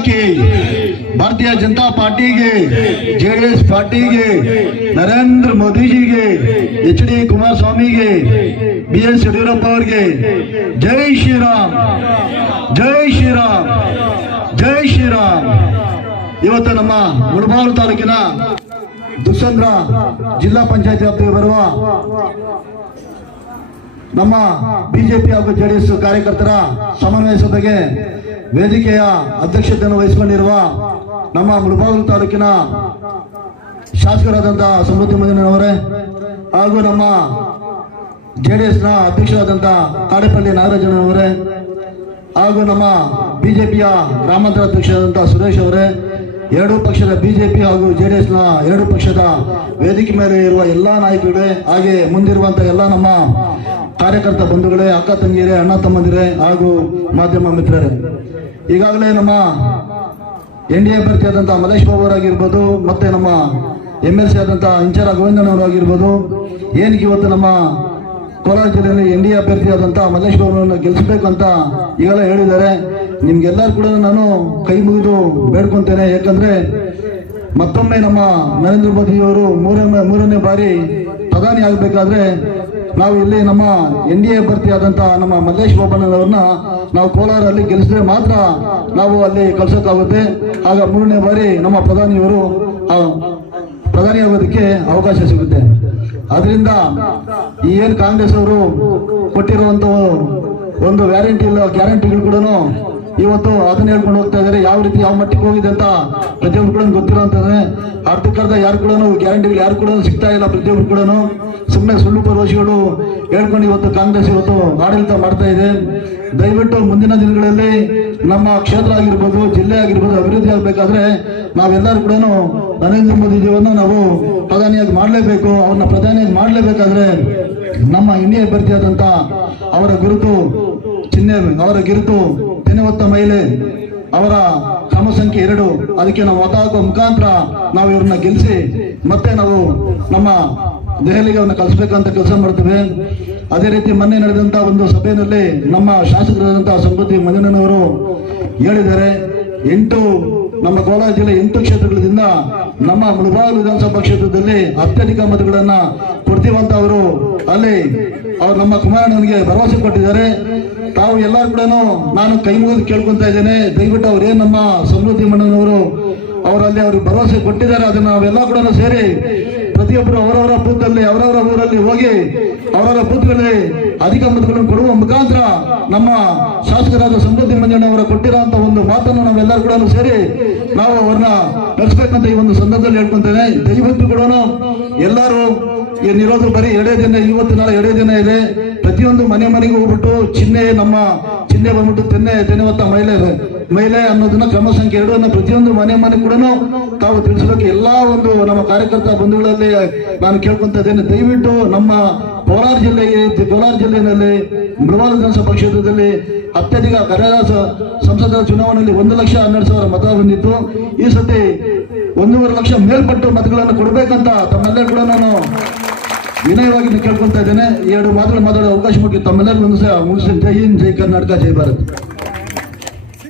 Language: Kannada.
ಹಾಕಿ ಭಾರತೀಯ ಜನತಾ ಪಾರ್ಟಿಗೆ ಜೆಡಿಎಸ್ ಪಾರ್ಟಿಗೆ, ನರೇಂದ್ರ ಮೋದಿಜಿಗೆ, ಎಚ್ ಡಿ ಕುಮಾರಸ್ವಾಮಿಗೆ, ಬಿ ಎಸ್ ಯಡಿಯೂರಪ್ಪ ಅವರಿಗೆ ಜೈ ಶ್ರೀರಾಮ್ ಜೈ ಶ್ರೀರಾಮ್ ಜೈ ಶ್ರೀರಾಮ್. ಇವತ್ತು ನಮ್ಮ ಮುಳಬಾರು ತಾಲೂಕಿನ ದುಸಂದ್ರ ಜಿಲ್ಲಾ ಪಂಚಾಯತ್ ವ್ಯಾಪ್ತಿಗೆ ಬರುವ ನಮ್ಮ ಬಿಜೆಪಿ ಹಾಗೂ ಜೆಡಿಎಸ್ ಕಾರ್ಯಕರ್ತರ ಸಮನ್ವಯ ಸಭೆಗೆ ವೇದಿಕೆಯ ಅಧ್ಯಕ್ಷತೆಯನ್ನು ವಹಿಸಿಕೊಂಡಿರುವ ನಮ್ಮ ಮುಳಬಾಗಿಲು ತಾಲೂಕಿನ ಶಾಸಕರಾದಂತಹ ಸಮೃದ್ಧಿ ಮಂಜನವರೇ ಹಾಗೂ ನಮ್ಮ ಜೆ ಡಿ ಎಸ್ನ ಅಧ್ಯಕ್ಷರಾದಂಥ ಕಾಡೇಪಳ್ಳಿ ನಾಗರಾಜನವರೇ ಹಾಗೂ ನಮ್ಮ ಬಿಜೆಪಿಯ ಗ್ರಾಮಾಂತರ ಅಧ್ಯಕ್ಷರಾದಂಥ ಸುರೇಶ್ ಅವರೇ ಎರಡೂ ಪಕ್ಷದ ಬಿಜೆಪಿ ಹಾಗೂ ಜೆಡಿಎಸ್ನ ಎರಡು ಪಕ್ಷದ ವೇದಿಕೆ ಮೇಲೆ ಇರುವ ಎಲ್ಲ ನಾಯಕರುಗಳೇ, ಹಾಗೆ ಮುಂದಿರುವಂತಹ ಎಲ್ಲ ನಮ್ಮ ಕಾರ್ಯಕರ್ತ ಬಂಧುಗಳೇ, ಅಕ್ಕ ತಂಗಿಯರೇ, ಅಣ್ಣ ತಮ್ಮಂದಿರೇ ಹಾಗೂ ಮಾಧ್ಯಮ ಮಿತ್ರರೇ. ಈಗಾಗಲೇ ನಮ್ಮ ಎನ್ ಡಿ ಎ ಅಭ್ಯರ್ಥಿಯಾದಂಥ ಮಲೇಶ್ ಬಾಬು ಅವರಾಗಿರ್ಬೋದು, ಮತ್ತೆ ನಮ್ಮ ಎಂ ಎಲ್ ಸಿ ಆದಂಥ ಇಂಚರ ಗೋವಿಂದನವರಾಗಿರ್ಬೋದು ಏನಕ್ಕೆ ಇವತ್ತು ನಮ್ಮ ಕೋಲಾರ ಜಿಲ್ಲೆಯಲ್ಲಿ ಎನ್ ಡಿ ಅಭ್ಯರ್ಥಿಯಾದಂಥ ಮಲ್ಲೇಶ್ ಅವರನ್ನು ಅಂತ ಈಗಲೇ ಹೇಳಿದ್ದಾರೆ. ನಿಮ್ಗೆಲ್ಲರೂ ಕೂಡ ನಾನು ಕೈ ಮುಗಿದು ಬೇಡ್ಕೊತೇನೆ. ಯಾಕಂದ್ರೆ ಮತ್ತೊಮ್ಮೆ ನಮ್ಮ ನರೇಂದ್ರ ಮೋದಿಯವರು ಮೂರನೇ ಮೂರನೇ ಬಾರಿ ಪ್ರಧಾನಿ ಆಗಬೇಕಾದ್ರೆ ನಾವು ಇಲ್ಲಿ ನಮ್ಮ ಎನ್ ಡಿ ಎ ಅಭ್ಯರ್ಥಿಯಾದಂಥ ನಮ್ಮ ಮಲ್ಲೇಶ್ ಬಾಬಣ್ಣನವ್ರನ್ನ ನಾವು ಕೋಲಾರಲ್ಲಿ ಗೆಲ್ಲಿಸಿದ್ರೆ ಮಾತ್ರ ನಾವು ಅಲ್ಲಿ ಕಳ್ಸೋಕ್ಕಾಗುತ್ತೆ. ಆಗ ಮೂರನೇ ಬಾರಿ ನಮ್ಮ ಪ್ರಧಾನಿಯವರು ಪ್ರಧಾನಿ ಆಗೋದಕ್ಕೆ ಅವಕಾಶ ಸಿಗುತ್ತೆ. ಅದರಿಂದ ಈ ಏನ್ ಕಾಂಗ್ರೆಸ್ ಅವರು ಕೊಟ್ಟಿರುವಂತಹ ಒಂದು ವ್ಯಾರಂಟಿ ಇಲ್ಲ ಗ್ಯಾರಂಟಿಗಳು ಕೂಡ ಇವತ್ತು ಅದನ್ನ ಹೇಳ್ಕೊಂಡು ಹೋಗ್ತಾ ಇದ್ದಾರೆ. ಯಾವ ರೀತಿ ಯಾವ ಮಟ್ಟಿಗೆ ಹೋಗಿದೆ ಅಂತ ಪ್ರತಿಯೊಬ್ಬರು ಕೂಡ ಗೊತ್ತಿರೋಂತಂದ್ರೆ ಅರ್ಧಕ್ಕರ್ಧ ಯಾರು ಕೂಡ ಗ್ಯಾರಂಟಿಗಳು ಯಾರು ಕೂಡ ಸಿಗ್ತಾ ಇಲ್ಲ ಪ್ರತಿಯೊಬ್ರು ಕೂಡ ಸುಮ್ಮನೆ ಸುಳ್ಳು ಪರೋಶಿಗಳು ಹೇಳ್ಕೊಂಡು ಇವತ್ತು ಕಾಂಗ್ರೆಸ್ ಇವತ್ತು ಆಡಳಿತ ಮಾಡ್ತಾ ಇದೆ. ದಯವಿಟ್ಟು ಮುಂದಿನ ದಿನಗಳಲ್ಲಿ ನಮ್ಮ ಕ್ಷೇತ್ರ ಆಗಿರ್ಬೋದು, ಜಿಲ್ಲೆ ಆಗಿರ್ಬೋದು, ಅಭಿವೃದ್ಧಿ ಆಗಬೇಕಾದ್ರೆ ನಾವೆಲ್ಲರೂ ಕೂಡ ನರೇಂದ್ರ ಮೋದಿಜಿಯನ್ನು ನಾವು ಪ್ರಧಾನಿಯಾಗಿ ಮಾಡಲೇಬೇಕು. ಅವ್ರನ್ನ ಪ್ರಧಾನಿಯಾಗಿ ಮಾಡಲೇಬೇಕಾದ್ರೆ ನಮ್ಮ ಇಂಡಿಯಾ ಅಭ್ಯರ್ಥಿಯಾದಂಥ ಅವರ ಗುರುತು ಚಿಹ್ನೆ ಅವರ ಗಿರುತು ತೆನೆ ಹೊತ್ತ ಮಹಿಳೆ ಅವರ ಕ್ರಮ ಸಂಖ್ಯೆ ಎರಡು. ಅದಕ್ಕೆ ನಾವು ಒತ್ತಾಗುವ ಮುಖಾಂತರ ನಾವು ಇವ್ರನ್ನ ಗೆಲ್ಲಿಸಿ ಮತ್ತೆ ನಾವು ನಮ್ಮ ದೆಹಲಿಗೆ ಅವ್ರನ್ನ ಕಲಿಸ್ಬೇಕಂತ ಕೆಲಸ ಮಾಡ್ತೇವೆ. ಅದೇ ರೀತಿ ಮೊನ್ನೆ ನಡೆದಂತ ಒಂದು ಸಭೆಯಲ್ಲಿ ನಮ್ಮ ಶಾಸಕರಾದಂತಹ ಸಮೃದ್ಧಿ ಮಂಜುನನವರು ಹೇಳಿದ್ದಾರೆ. ಎಂಟು ನಮ್ಮ ಕೋಲಾರ ಜಿಲ್ಲೆ ಎಂಟು ಕ್ಷೇತ್ರಗಳಿಂದ ನಮ್ಮ ಮುಳಬಾಗಿಲು ವಿಧಾನಸಭಾ ಕ್ಷೇತ್ರದಲ್ಲಿ ಅತ್ಯಧಿಕ ಮತಗಳನ್ನ ಕೊಡ್ತೀವಂತ ಅವರು, ಅಲ್ಲಿ ಅವ್ರು ನಮ್ಮ ಕುಮಾರಣ್ಣನಿಗೆ ಭರವಸೆ ಕೊಟ್ಟಿದ್ದಾರೆ. ತಾವು ಎಲ್ಲರೂ ಕೂಡ ನಾನು ಕೈ ಮುಗಿದು ಕೇಳ್ಕೊಂತ ಇದ್ದೇನೆ. ದಯವಿಟ್ಟು ಅವ್ರೇನ್ ನಮ್ಮ ಸಮೃದ್ಧಿ ಮಣ್ಣನವರು ಅವರಲ್ಲಿ ಅವ್ರಿಗೆ ಭರವಸೆ ಕೊಟ್ಟಿದ್ದಾರೆ. ಅದನ್ನ ನಾವೆಲ್ಲ ಕೂಡ ಸೇರಿ ಪ್ರತಿಯೊಬ್ಬರು ಅವರವರ ಬೂತಲ್ಲಿ, ಅವರವರ ಊರಲ್ಲಿ ಹೋಗಿ ಅವರವರ ಬೂತ್ಗಳಲ್ಲಿ ಅಧಿಕ ಮತಗಳನ್ನು ಕೊಡುವ ಮುಖಾಂತರ ನಮ್ಮ ಶಾಸಕರಾದ ಸಮೃದ್ಧಿ ಮಂಜಣ್ಣ ಅವರ ಕೊಟ್ಟಿರುವಂತ ಒಂದು ಮಾತನ್ನು ನಾವೆಲ್ಲರೂ ಕೂಡ ಸೇರಿ ನಾವು ಅವ್ರನ್ನ ನಡೆಸ್ಬೇಕಂತ ಈ ಒಂದು ಸಂದರ್ಭದಲ್ಲಿ ಹೇಳ್ಕೊಂತೇನೆ ದಯವಿಟ್ಟು ಕೂಡ ಎಲ್ಲರೂ ಏನಿರೋದು ಬರೀ ಎರಡೇ ದಿನ, ಇವತ್ತು ನಾಳೆ ಎರಡೇ ದಿನ ಇದೆ. ಪ್ರತಿಯೊಂದು ಮನೆ ಮನೆಗೆ ಹೋಗ್ಬಿಟ್ಟು ಚಿಹ್ನೆ ನಮ್ಮ ಚಿಹ್ನೆ ಬಂದ್ಬಿಟ್ಟು ತೆನ್ನೆ ತೆನೆ ಹೊತ್ತ ಮಹಿಳೆ ಮಹಿಳೆ ಅನ್ನೋದನ್ನ ಕ್ರಮ ಸಂಖ್ಯೆ ಎರಡನ್ನ ಪ್ರತಿಯೊಂದು ಮನೆ ಮನೆ ಕೂಡ ತಾವು ತಿಳಿಸಬೇಕು. ಎಲ್ಲಾ ಒಂದು ನಮ್ಮ ಕಾರ್ಯಕರ್ತ ಬಂಧುಗಳಲ್ಲಿ ನಾನು ಕೇಳ್ಕೊಂತ ಇದ್ದೇನೆ ದಯವಿಟ್ಟು ನಮ್ಮ ಕೋಲಾರ ಜಿಲ್ಲೆಗೆ, ಕೋಲಾರ ಜಿಲ್ಲೆಯಲ್ಲಿ, ಮೃವಾಲ ವಿಧಾನಸಭಾ ಕ್ಷೇತ್ರದಲ್ಲಿ ಅತ್ಯಧಿಕ ಕರಾಸ ಸಂಸದ ಚುನಾವಣೆಯಲ್ಲಿ ಒಂದು ಲಕ್ಷ ಹನ್ನೆರಡು ಸಾವಿರ ಮತ ಬಂದಿತ್ತು. ಈ ಸತಿ ಒಂದೂವರೆ ಲಕ್ಷ ಮೇಲ್ಪಟ್ಟು ಮತಗಳನ್ನು ಕೊಡಬೇಕಂತ ತಮ್ಮೆಲ್ಲರೂ ಕೂಡ ನಾನು ವಿನಯವಾಗಿ ಕೇಳ್ಕೊಳ್ತಾ ಇದ್ದೇನೆ. ಎರಡು ಮಾತುಗಳು ಮಾತಾಡೋ ಅವಕಾಶ ಕೊಟ್ಟು ತಮ್ಮೆಲ್ಲರಿಗೂ ಒಂದು ಮುಗಿಸಿ ಜೈ ಹಿಂದ್, ಜೈ ಕರ್ನಾಟಕ, ಜೈ ಭಾರತ್.